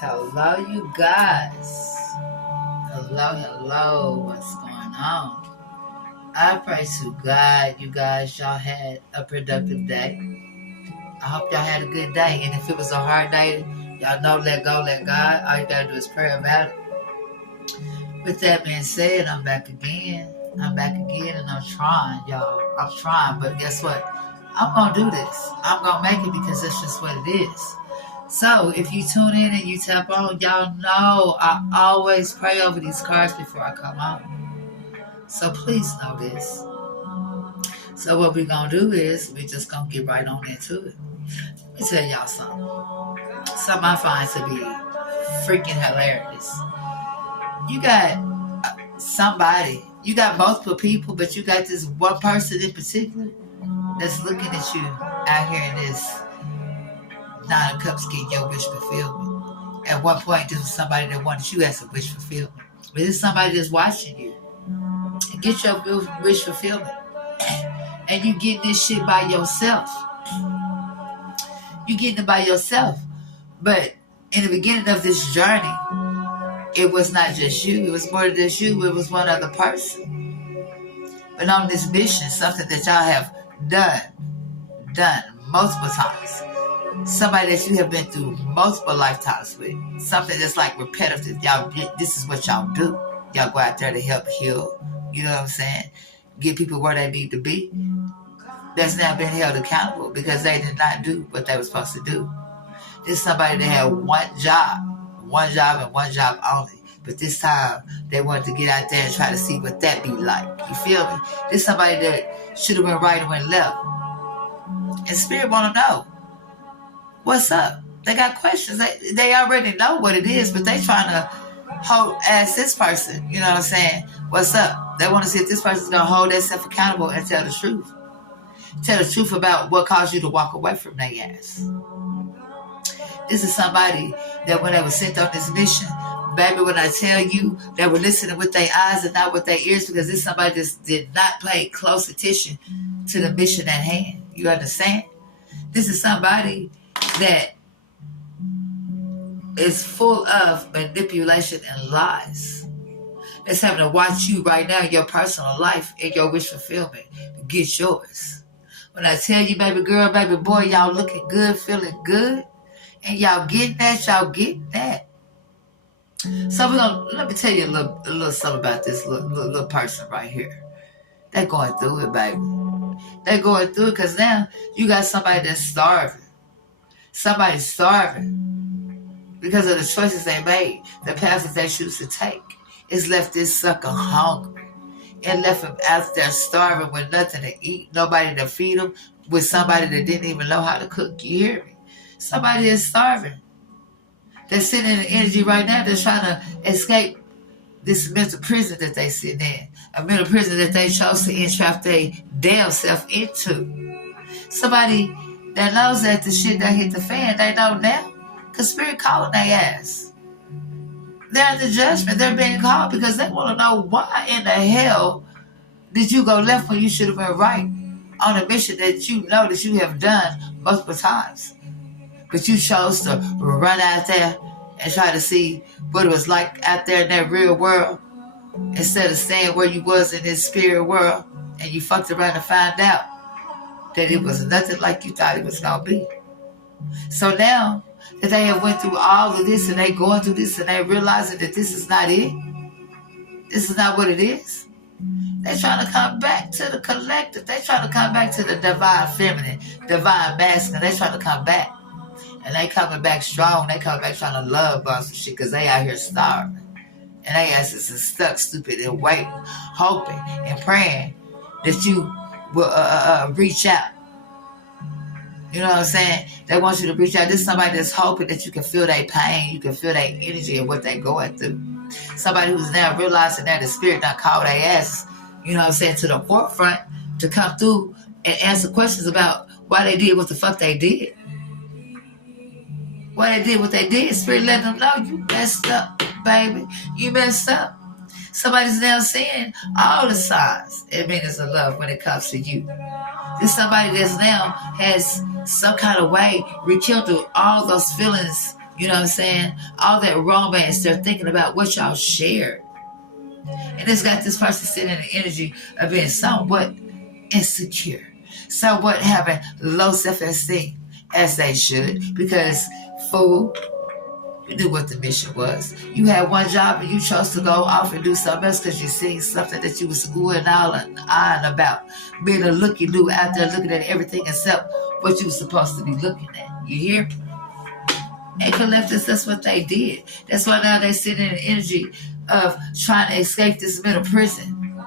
Hello, you guys. Hello. What's going on? I pray to God, you guys, y'all had a productive day. I hope y'all had a good day. And if it was a hard day, y'all know, let go, let God. All you gotta do is pray about it. With that being said, I'm back again. And I'm trying, y'all. I'm trying, but guess what? I'm gonna do this. I'm gonna make it because that's just what it is. So, if you tune in and you tap on, y'all know I always pray over these cards before I come on. So, please know this. So, what we're going to do is we're just going to get right on into it. Let me tell y'all something. Something I find to be freaking hilarious. You got somebody, you got multiple people, but you got this one person in particular that's looking at you out here in this Nine of Cups getting your wish fulfillment. At one point, this was somebody that wanted you as a wish fulfillment. But this is somebody that's watching you and get your wish fulfillment. And you get this shit by yourself. You getting it by yourself. But in the beginning of this journey, it was not just you. It was more than just you. It was one other person. But on this mission, something that y'all have done multiple times. Somebody that you have been through multiple lifetimes with. Something that's like repetitive. Y'all, this is what y'all do. Y'all go out there to help heal. You know what I'm saying? Get people where they need to be. That's now been held accountable because they did not do what they were supposed to do. This is somebody that had one job and one job only. But this time, they wanted to get out there and try to see what that be like. You feel me? This is somebody that should have went right and went left. And Spirit want to know. What's up? They got questions. They already know what it is, but they trying to ask this person, you know what I'm saying? What's up? They want to see if this person's going to hold themselves accountable and tell the truth. Tell the truth about what caused you to walk away from their ass. This is somebody that when they were sent on this mission, baby, when I tell you, they were listening with their eyes and not with their ears because this is somebody that did not pay close attention to the mission at hand. You understand? This is somebody that is full of manipulation and lies. That's having to watch you right now in your personal life and your wish fulfillment. Get yours. When I tell you, baby girl, baby boy, y'all looking good, feeling good, and y'all getting that. So let me tell you a little something about this little person right here. They're going through it, baby. They're going through it because now you got somebody that's starving. Somebody's starving because of the choices they made, the paths that they choose to take. It's left this sucker hungry. It left him out there starving with nothing to eat, nobody to feed him, with somebody that didn't even know how to cook. You hear me? Somebody that's starving. They're sitting in the energy right now. They're trying to escape this mental prison that they sit in. A mental prison that they chose to entrap their damn self into. Somebody that knows that the shit that hit the fan, they know now. Because Spirit calling their ass. They're in the judgment. They're being called because they want to know why in the hell did you go left when you should have been right on a mission that you know that you have done multiple times. But you chose to run out there and try to see what it was like out there in that real world instead of staying where you was in this spirit world, and you fucked around and find out that it was nothing like you thought it was going to be. So now that they have went through all of this and they going through this and they realizing that this is not it, this is not what it is, they're trying to come back to the collective. They're trying to come back to the divine feminine, divine masculine. They're trying to come back. And they coming back strong. They coming back trying to love on some shit because they out here starving. And they asses is stuck, stupid, and waiting, hoping and praying that you will reach out. You know what I'm saying? They want you to reach out. This is somebody that's hoping that you can feel their pain, you can feel their energy and what they're going through. Somebody who's now realizing that the Spirit done called their ass, you know what I'm saying, to the forefront to come through and answer questions about why they did what the fuck they did. Why they did what they did. Spirit let them know you messed up, baby. You messed up. Somebody's now seeing all the signs and meanings of love when it comes to you. There's somebody that's now has some kind of way rekindled all those feelings You know what I'm saying? All that romance, they're thinking about what y'all shared. And it's got this person sitting in the energy of being somewhat insecure, somewhat having low self-esteem, as they should, because fool, you knew what the mission was. You had one job and you chose to go off and do something else because you seen something that you was oohing and eyeing about. Being a look, you knew out there looking at everything except what you were supposed to be looking at. You hear? And collectives, that's what they did. That's why now they sit in the energy of trying to escape this mental prison,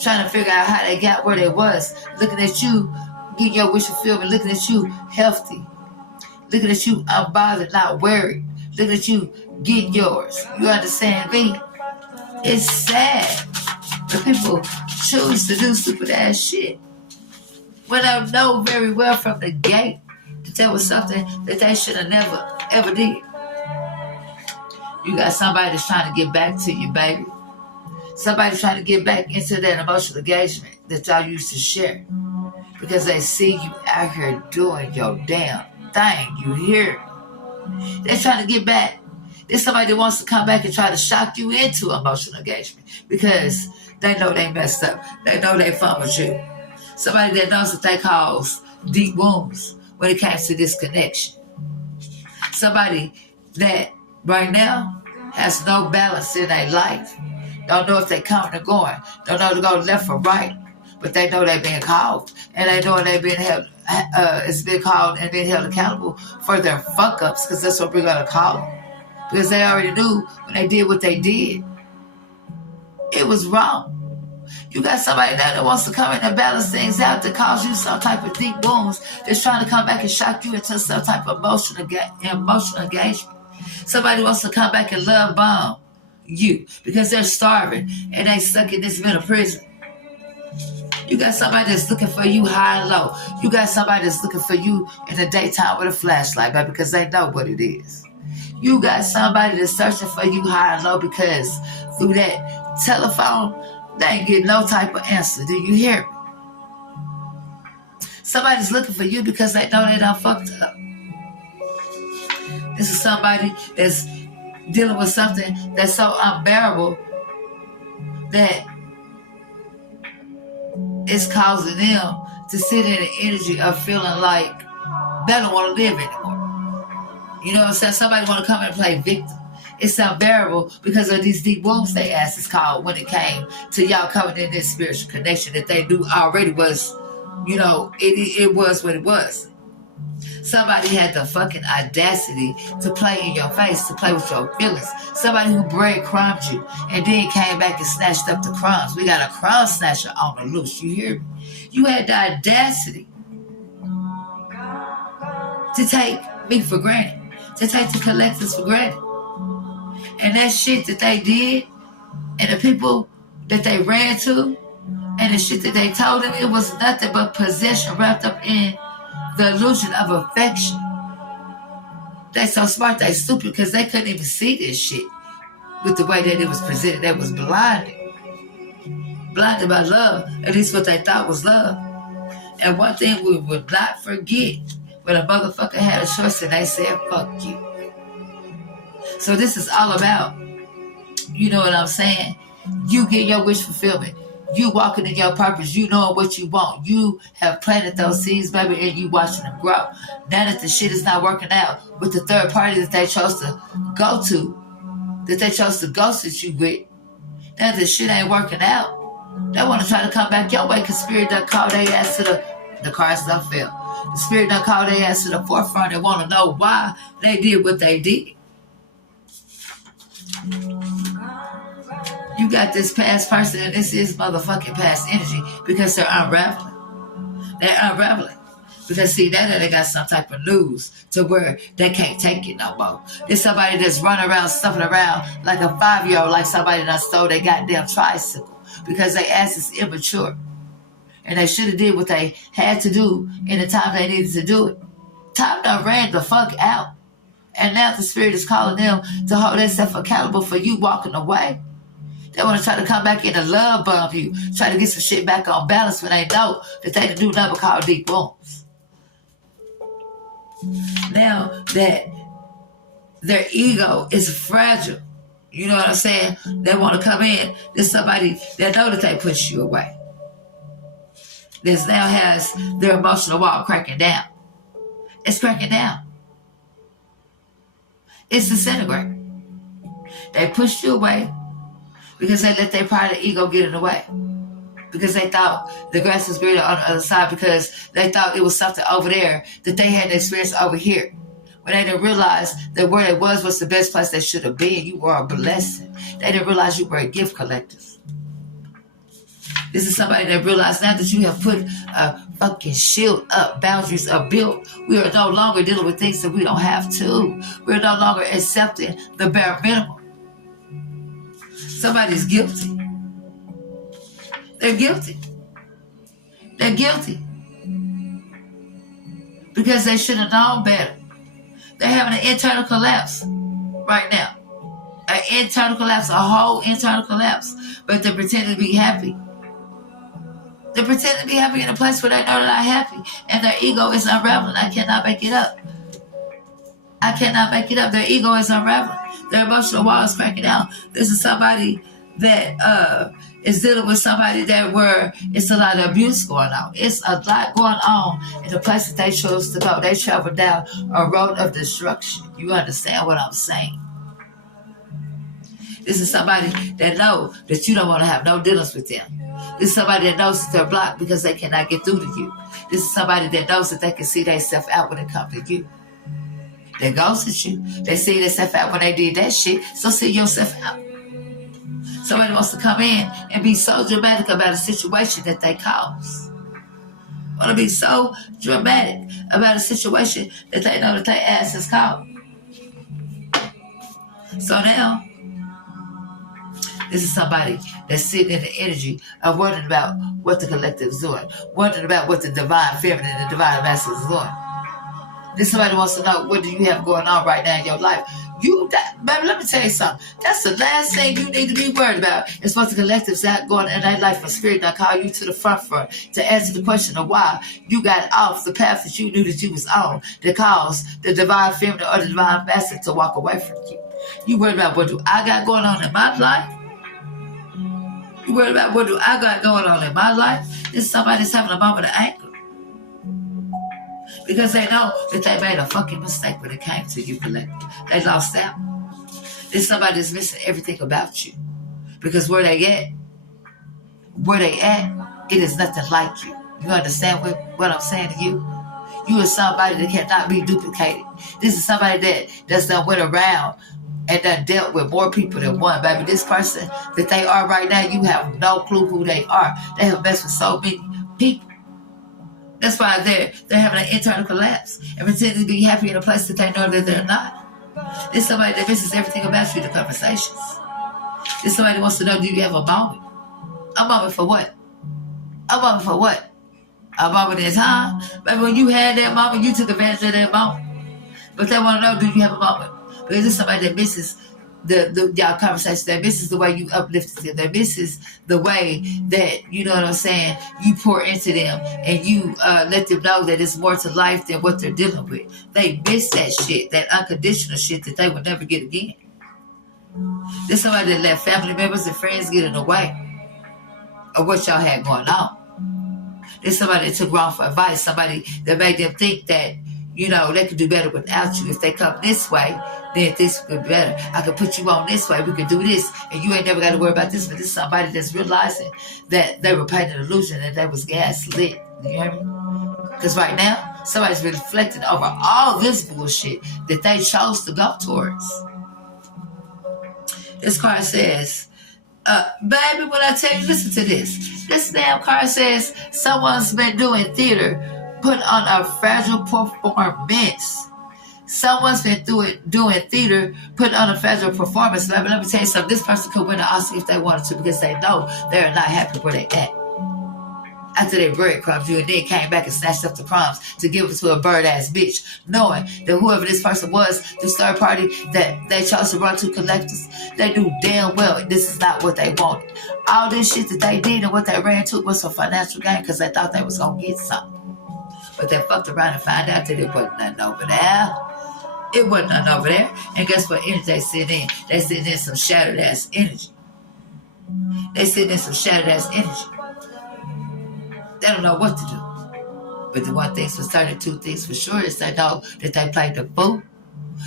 trying to figure out how they got where they was, looking at you, getting your wish fulfillment, looking at you healthy, looking at you unbothered, not worried, looking at you getting yours. You understand me? It's sad that people choose to do stupid ass shit when I know very well from the gate that there was something that they should have never ever did. You got somebody that's trying to get back to you, baby. Somebody trying to get back into that emotional engagement that y'all used to share. Because they see you out here doing your damn thing. You hear? They're trying to get back. There's somebody that wants to come back and try to shock you into emotional engagement. Because they know they messed up. They know they fumbled you. Somebody that knows that they cause deep wounds when it comes to this connection. Somebody that right now has no balance in their life. Don't know if they're coming or going. Don't know to go left or right. But they know they're being called. And they know they're being held, it's been called and being held accountable for their fuck-ups, because that's what we're going to call them. Because they already knew when they did what they did, it was wrong. You got somebody now that wants to come in and balance things out to cause you some type of deep wounds that's trying to come back and shock you into some type of emotional engagement. Somebody wants to come back and love bomb you because they're starving and they stuck in this mental prison. You got somebody that's looking for you high and low. You got somebody that's looking for you in the daytime with a flashlight, baby, because they know what it is. You got somebody that's searching for you high and low because through that telephone, they ain't get no type of answer. Do you hear me? Somebody's looking for you because they know they done fucked up. This is somebody that's dealing with something that's so unbearable that it's causing them to sit in the energy of feeling like they don't want to live anymore. You know what I'm saying? Somebody want to come in and play victim. It's unbearable because of these deep wounds they asked is called when it came to y'all coming in this spiritual connection that they knew already was, you know, it was what it was. Somebody had the fucking audacity to play in your face, to play with your feelings. Somebody who breadcrumbed you and then came back and snatched up the crumbs. We got a crumb snatcher on the loose. You hear me? You had the audacity to take me for granted, to take the collectives for granted. And that shit that they did and the people that they ran to and the shit that they told them, it was nothing but possession wrapped up in the illusion of affection. They so smart, they stupid because they couldn't even see this shit with the way that it was presented. They was blinded. Blinded by love, at least what they thought was love. And one thing we would not forget, when a motherfucker had a choice and they said, fuck you. So this is all about, you know what I'm saying? You get your wish fulfillment. You walking in your purpose. You knowing what you want. You have planted those seeds, baby, and you watching them grow. Now that the shit is not working out with the third party that they chose to go to, that they chose to ghost you with, now that the shit ain't working out, they want to try to come back your way because Spirit done called their ass to the cards done fell. The Spirit done called their ass to the forefront and want to know why they did what they did. You got this past person and this is motherfucking past energy because they're unraveling. They're unraveling. Because see, now they got some type of news to where they can't take it no more. There's somebody that's running around, stuffing around like a 5-year-old, like somebody that stole their goddamn tricycle because they ass is immature. And they should have did what they had to do in the time they needed to do it. Time done ran the fuck out. And now the Spirit is calling them to hold themselves accountable for you walking away. They want to try to come back in and love bomb you, try to get some shit back on balance when they know that they can do nothing but call deep wounds. Now that their ego is fragile. You know what I'm saying? They want to come in. There's somebody that know that they push you away. This now has their emotional wall cracking down. It's cracking down. It's disintegrating. They pushed you away because they let their pride and ego get in the way. Because they thought the grass was greener on the other side, because they thought it was something over there that they had to experience over here. When they didn't realize that where they was the best place they should have been. You were a blessing. They didn't realize you were a gift collector. This is somebody that realized now that you have put a fucking shield up, boundaries are built. We are no longer dealing with things that we don't have to. We're no longer accepting the bare minimum. Somebody's guilty. They're guilty. They're guilty. Because they should have known better. They're having an internal collapse right now. An internal collapse, a whole internal collapse. But they're pretending to be happy. They're pretending to be happy in a place where they know they're not happy. And their ego is unraveling. I cannot make it up. I cannot make it up. Their ego is unraveling. Their emotional wall is cracking out. This is somebody that is dealing with somebody that where it's a lot of abuse going on. It's a lot going on in the place that they chose to go. They traveled down a road of destruction. You understand what I'm saying? This is somebody that know that you don't want to have no dealings with them. This is somebody that knows that they're blocked because they cannot get through to you. This is somebody that knows that they can see themselves out when it comes to you. They ghost at you. They see themselves out when they did that shit, so see yourself out. Somebody wants to come in and be so dramatic about a situation that they cause. Want to be so dramatic about a situation that they know that their ass is caught. So now, this is somebody that's sitting in the energy of wondering about what the collective is doing, wondering about what the divine feminine and the divine masculine is doing. This somebody wants to know, what do you have going on right now in your life? Baby, let me tell you something. That's the last thing you need to be worried about. It's what the collective's got going in their life for spirit. I call you to the front to answer the question of why you got off the path that you knew that you was on that caused the divine feminine or the divine masculine to walk away from you. You worried about what do I got going on in my life? You worried about what do I got going on in my life? This is somebody that's having a moment of anger. Because they know that they made a fucking mistake when it came to you collective. They lost out. There's somebody that's missing everything about you. Because where they at, it is nothing like you. You understand what I'm saying to you? You are somebody that cannot be duplicated. This is somebody that's done went around and done dealt with more people than one, baby. This person that they are right now, you have no clue who they are. They have messed with so many people. That's why they're having an internal collapse and pretending to be happy in a place that they know that they're not. There's somebody that misses everything about you in the conversations. There's somebody that wants to know, do you have a moment? A moment for what? A moment for what? A moment in time? But when you had that moment, you took advantage of that moment. But they want to know, do you have a moment? Because there's somebody that misses y'all conversation, that misses the way you uplifted them, that misses the way that, you know what I'm saying, you pour into them and you let them know that it's more to life than what they're dealing with. They miss that shit, that unconditional shit that they will never get again. There's somebody that let family members and friends get in the way of what y'all had going on. There's somebody that took wrongful advice, somebody that made them think that, you know, they could do better without you. If they come this way, then this could be better. I could put you on this way. We could do this. And you ain't never got to worry about this. But this is somebody that's realizing that they were painting an illusion and they was gaslit. You hear me? Because right now, somebody's reflecting over all this bullshit that they chose to go towards. This card says, baby, when I tell you, listen to this. This damn card says someone's been doing theater, put on a fragile performance. Someone's been doing theater, put on a fragile performance. Baby, let me tell you something. This person could win an Oscar if they wanted to because they know they're not happy where they at. After they breadcrumbed you and then came back and snatched up the crumbs to give it to a bird-ass bitch, knowing that whoever this person was, this third party that they chose to run to collectors, they knew damn well this is not what they wanted. All this shit that they did and what they ran to was for financial gain because they thought they was going to get something. But they fucked around and found out that it wasn't nothing over there. It wasn't nothing over there. And guess what energy they send in? They send in some shattered ass energy. They send in some shattered ass energy. They don't know what to do. But the one thing's for certain, two things for sure is they know that they played the fool.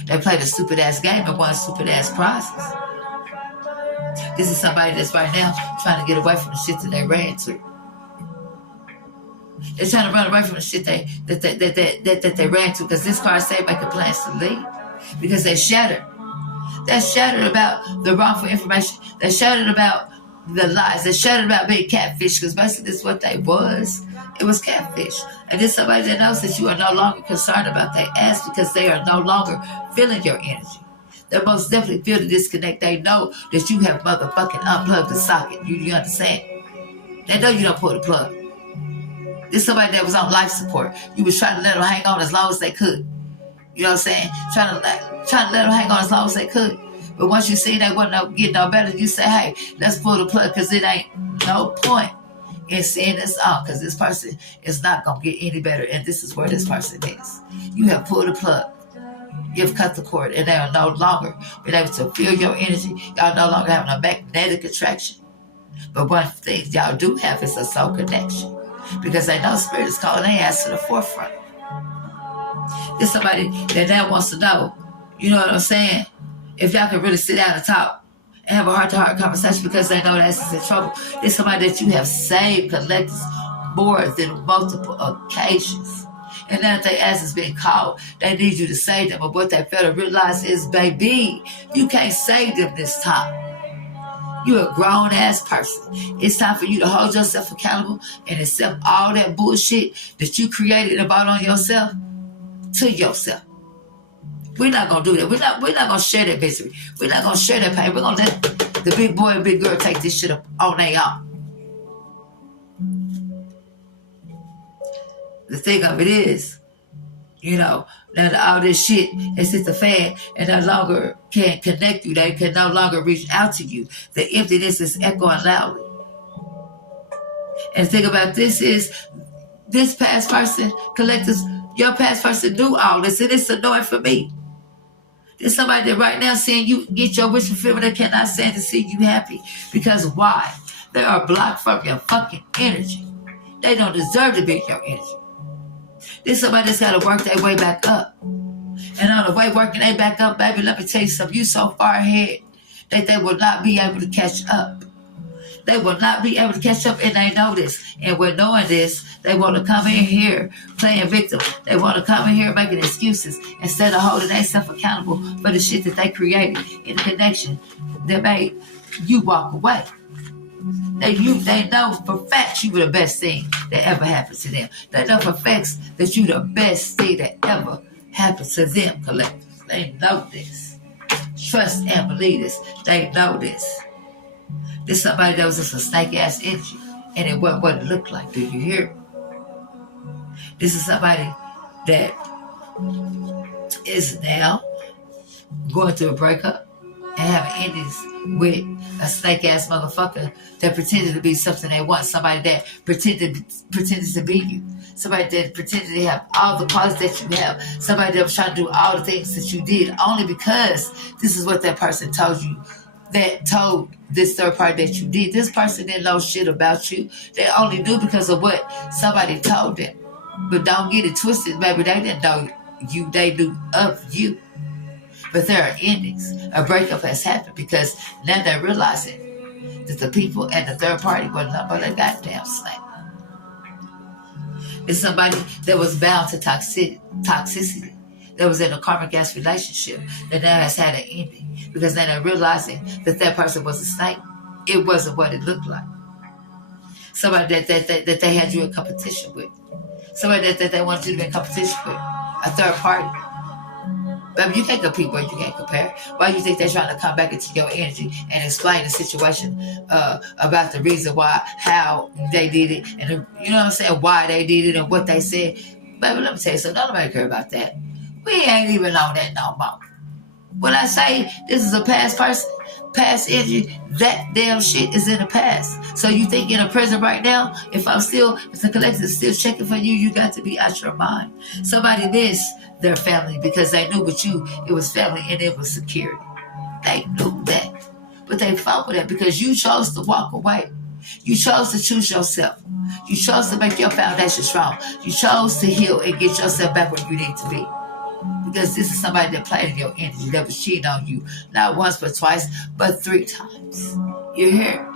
They played a stupid ass game and won stupid ass prizes. This is somebody that's right now trying to get away from the shit that they ran to. They're trying to run away from the shit that they ran to, because this card say making plans to leave. Because they're shattered. They're shattered about the wrongful information. They're shattered about the lies. They're shattered about being catfish, because basically this is what they was. It was catfish. And this somebody that knows that you are no longer concerned about their ass, because they are no longer feeling your energy. They most definitely feel the disconnect. They know that you have motherfucking unplugged the socket. You understand? They know you don't pull the plug. This somebody that was on life support. You was trying to let them hang on as long as they could. You know what I'm saying? Trying to let them hang on as long as they could. But once you see they wasn't getting no better, you say, hey, let's pull the plug, because it ain't no point in seeing this on, because this person is not going to get any better, and this is where this person is. You have pulled the plug. You have cut the cord, and they are no longer being able to feel your energy. Y'all no longer having a magnetic attraction. But one thing y'all do have is a soul connection, because they know spirit is calling their ass to the forefront. There's somebody that now wants to know, you know what I'm saying, if y'all can really sit down and talk and have a heart-to-heart conversation, because they know that is in trouble. There's somebody that you have saved collectives more than multiple occasions. And now that their ass is being called, they need you to save them. But what they fail to realize is, baby, you can't save them this time. You're a grown-ass person. It's time for you to hold yourself accountable and accept all that bullshit that you created and brought on yourself to yourself. We're not going to do that. We're not going to share that misery. We're not going to share that pain. We're going to let the big boy and big girl take this shit up on their own. The thing of it is, you know, that all this shit has hit the fan and no longer can connect you. They can no longer reach out to you. The emptiness is echoing loudly. And the thing about this is, this past person, collectors, your past person knew all this, and it's annoying for me. There's somebody that right now saying you get your wish fulfillment, they cannot stand to see you happy. Because why? They are blocked from your fucking energy. They don't deserve to be in your energy. There's somebody that's got to work their way back up. And on the way working their back up, baby, let me tell you something. You so far ahead that they will not be able to catch up. They will not be able to catch up, and they know this. And with knowing this, they want to come in here playing victim. They want to come in here making excuses instead of holding themselves accountable for the shit that they created in the connection that made you walk away. They know for facts you were the best thing that ever happened to them. They know for facts that you the best thing that ever happened to them, collectives. They know this. Trust and believe this. They know this. This somebody that was just a snake-ass energy, and it wasn't what it looked like. Do you hear me? This is somebody that is now going through a breakup and having endings with a snake-ass motherfucker that pretended to be something they want. Somebody that pretended to be you. Somebody that pretended to have all the qualities that you have. Somebody that was trying to do all the things that you did only because this is what that person told you. That told this third party that you did. This person didn't know shit about you. They only knew because of what somebody told them. But don't get it twisted, baby. They didn't know you. They knew of you. But there are endings. A breakup has happened because now they're realizing that the people and the third party were nothing but a goddamn snake. It's somebody that was bound to toxicity. That was in a karmic ass relationship that now has had an ending. Because then they're realizing that that person was a snake. It wasn't what it looked like. Somebody that they had you in competition with. Somebody that they wanted you to be in competition with. A third party. Baby, you can't compete where you can't compare. Why do you think they're trying to come back into your energy and explain the situation about the reason why, how they did it, and you know what I'm saying, why they did it and what they said? Baby, let me tell you something. Nobody care about that. We ain't even on that no more. When I say this is a past person, past energy, that damn shit is in the past. So you think in a prison right now, if the collective is still checking for you, you got to be out your mind. Somebody missed their family because they knew with you, it was family and it was security. They knew that. But they fought with that because you chose to walk away. You chose to choose yourself. You chose to make your foundation strong. You chose to heal and get yourself back where you need to be. Because this is somebody that played in your energy, that was cheating on you, not once but twice, but 3 times. You hear?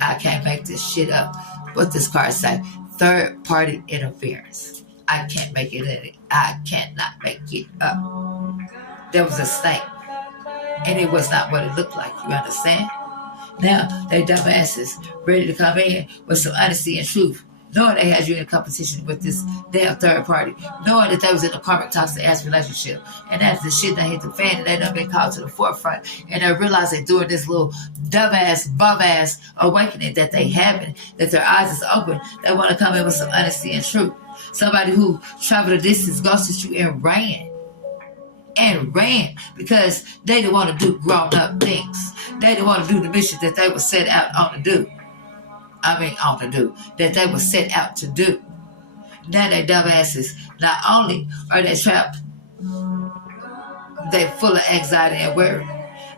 I can't make this shit up. What this card say? Third party interference. I can't make it in. I cannot make it up. There was a snake, and it was not what it looked like. You understand? Now, they dumbasses ready to come in with some honesty and truth, knowing they had you in competition with this damn third party, knowing that they was in a karmic toxic ass relationship, and after the shit done hit the fan and they done been called to the forefront, and they realize they doing this little dumbass, bum-ass awakening that they having, that their eyes is open, they want to come in with some honesty and truth. Somebody who traveled a distance, ghosted you and ran because they didn't want to do grown-up things. They didn't want to do the mission that they were set out on to do. That they were set out to do. Now they dumbasses, not only are they trapped, they full of anxiety and worry.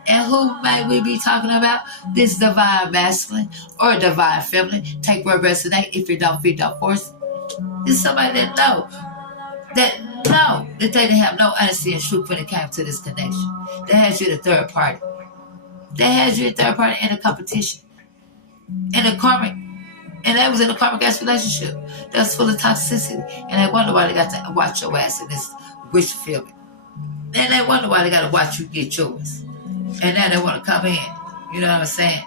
And who may we be talking about? This divine masculine or divine feminine. Take where resonate. If you don't fit, don't force it. This is somebody that know that they didn't have no honesty and truth when it came to this connection. They had you in a third party. They had you in a third party in a competition. In a karmic. And they was in a karmic ass relationship that was full of toxicity. And they wonder why they got to watch your ass in this wish fulfillment. Then they wonder why they got to watch you get yours. And now they want to come in. You know what I'm saying?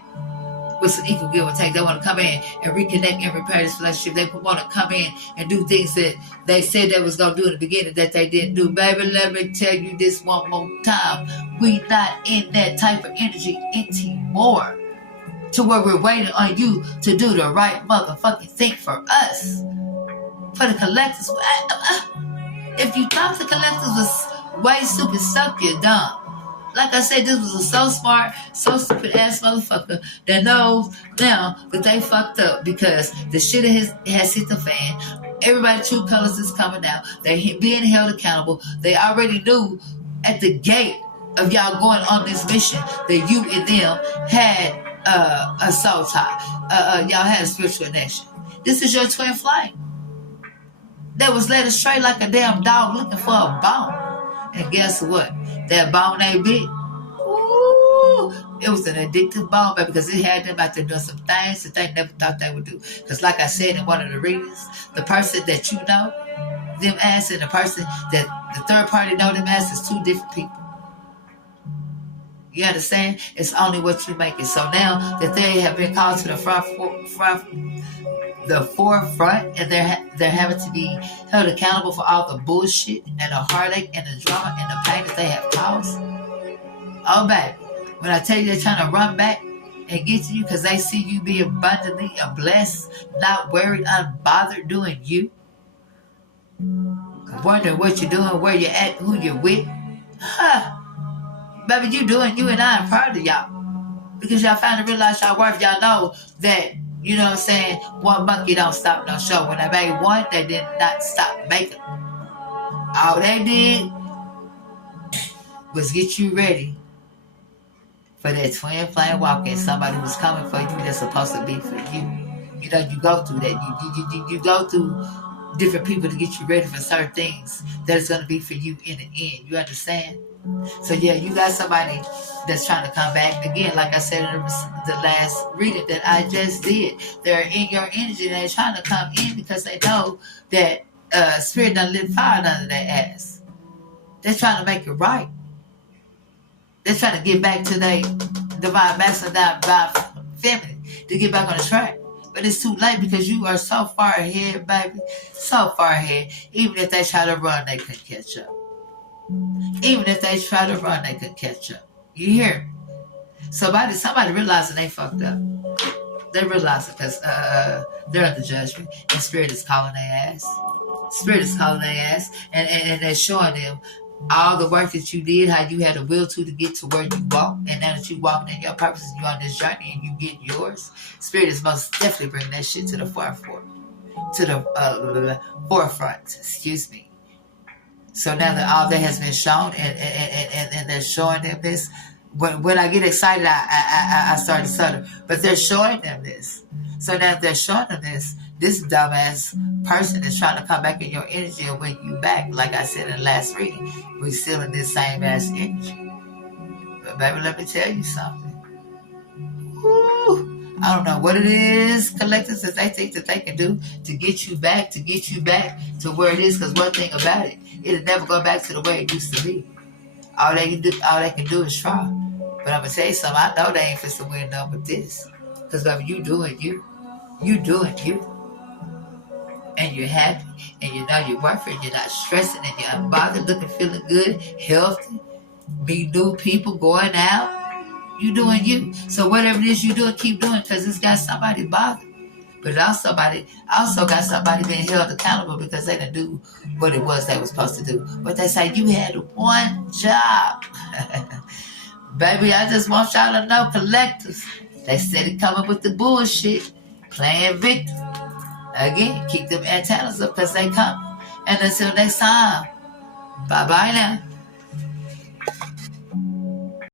With some equal give and take. They want to come in and reconnect and repair this relationship. They want to come in and do things that they said they was going to do in the beginning that they didn't do. Baby, let me tell you this one more time. We not in that type of energy anymore. To where we're waiting on you to do the right motherfucking thing for us. For the collectives. If you thought the collectives was way stupid stuff, you're dumb. Like I said, this was a so smart, so stupid ass motherfucker that knows now that they fucked up because the shit has hit the fan. Everybody's true colors is coming out. They're being held accountable. They already knew at the gate of y'all going on this mission that you and them had a soul tie. Y'all had a spiritual connection. This is your twin flame. That was led astray like a damn dog looking for a bone. And guess what? That bone ain't big. Ooh, it was an addictive bone, baby, because it had them out there doing some things that they never thought they would do. Because like I said in one of the readings, the person that you know, them ass, and the person that the third party know them ass is 2 different people. You understand? It's only what you make it. So now that they have been called to the forefront, and they're having to be held accountable for all the bullshit and the heartache and the drama and the pain that they have caused. Oh, baby, when I tell you they're trying to run back and get to you because they see you be abundantly blessed, not worried, unbothered doing you, wondering what you're doing, where you're at, who you're with. Baby, you doing you, and I am proud of y'all. Because y'all finally realize y'all worth. Y'all know that, you know what I'm saying, one monkey don't stop no show. When they made one, they did not stop making them. All they did was get you ready for that twin flame walking. Somebody was coming for you that's supposed to be for you. You know, you go through that. You go through different people to get you ready for certain things that is going to be for you in the end. You understand? So yeah, you got somebody that's trying to come back. Again, like I said in the last reading that I just did, they're in your energy and they're trying to come in because they know that spirit done lit fire under their ass. They're trying to make it right. They're trying to get back to their divine masculine, divine feminine, to get back on the track. But it's too late because you are so far ahead, baby. So far ahead. Even if they try to run, they couldn't catch up. Even if they try to run, they could catch up. You hear? Somebody realizing they fucked up. They realize it because they're under judgment. And Spirit is calling their ass. Spirit is calling their ass. And they're showing them all the work that you did, how you had a will to get to where you walk, and now that you walking in your purpose and you're on this journey and you get yours, Spirit is most definitely bringing that shit to the forefront. Excuse me. So now that all that has been shown and they're showing them this, when I get excited, I start to stutter. But they're showing them this. So now they're showing them this dumbass person is trying to come back in your energy and win you back. Like I said in the last reading, we're still in this same ass energy. But baby, let me tell you something. Woo. I don't know what it is, collectors, that they think that they can do to get you back to where it is. Because one thing about it, it'll never go back to the way it used to be. All they can do is try. But I'm gonna tell you something. I know they ain't fit to win none with this. Because baby, you doing you, and you're happy, and you know you're worth it. You're not stressing, and you're unbothered, looking, feeling good, healthy, meet new people, going out. You doing you. So whatever it is you doing, keep doing, because it's got somebody bothered. But it also got somebody being held accountable because they didn't do what it was they were supposed to do. But they say you had one job. Baby, I just want y'all to know, collectors, they steady coming with the bullshit, playing victim. Again, keep them antennas up because they come. And until next time, bye-bye now.